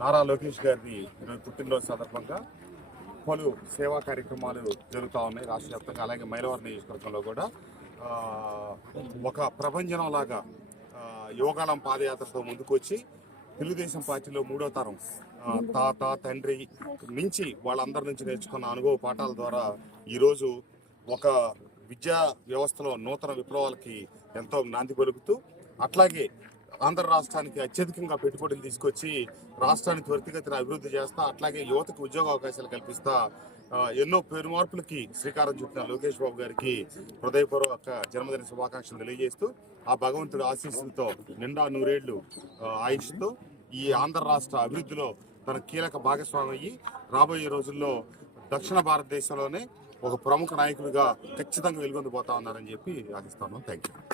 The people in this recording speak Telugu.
నారా లోకేష్ గారి పుట్టినరోజు సందర్భంగా పలు సేవా కార్యక్రమాలు జరుగుతూ ఉన్నాయి రాష్ట్ర వ్యాప్తంగా. అలాగే మైలవరం నియోజకవర్గంలో కూడా ఒక ప్రభంజనం లాగా యోగాళం పాదయాత్రతో ముందుకు వచ్చి తెలుగుదేశం పార్టీలో మూడో తరం తాత తండ్రి నుంచి వాళ్ళందరి నుంచి నేర్చుకున్న అనుభవ పాఠాల ద్వారా ఈరోజు ఒక విద్యా వ్యవస్థలో నూతన విప్లవాలకి ఎంతో నాంది పలుకుతూ, అట్లాగే ఆంధ్ర రాష్ట్రానికి అత్యధికంగా పెట్టుబడులు తీసుకొచ్చి రాష్ట్రాన్ని త్వరితగతిన అభివృద్ధి చేస్తా, అట్లాగే యువతకు ఉద్యోగ అవకాశాలు కల్పిస్తా ఎన్నో పేరు మార్పులకి శ్రీకారం చుట్టిన లోకేష్ బాబు గారికి హృదయపూర్వక జన్మదిన శుభాకాంక్షలు తెలియజేస్తూ, ఆ భగవంతుడి ఆశీస్సులతో నిండా నూరేళ్లు ఆయుష్తో ఈ ఆంధ్ర రాష్ట్ర అభివృద్ధిలో తన కీలక భాగస్వామి అయ్యి రాబోయే రోజుల్లో దక్షిణ భారతదేశంలోనే ఒక ప్రముఖ నాయకుడిగా ఖచ్చితంగా వెలుగొందిపోతా ఉన్నారని చెప్పి ఆశిస్తాను. Thank you.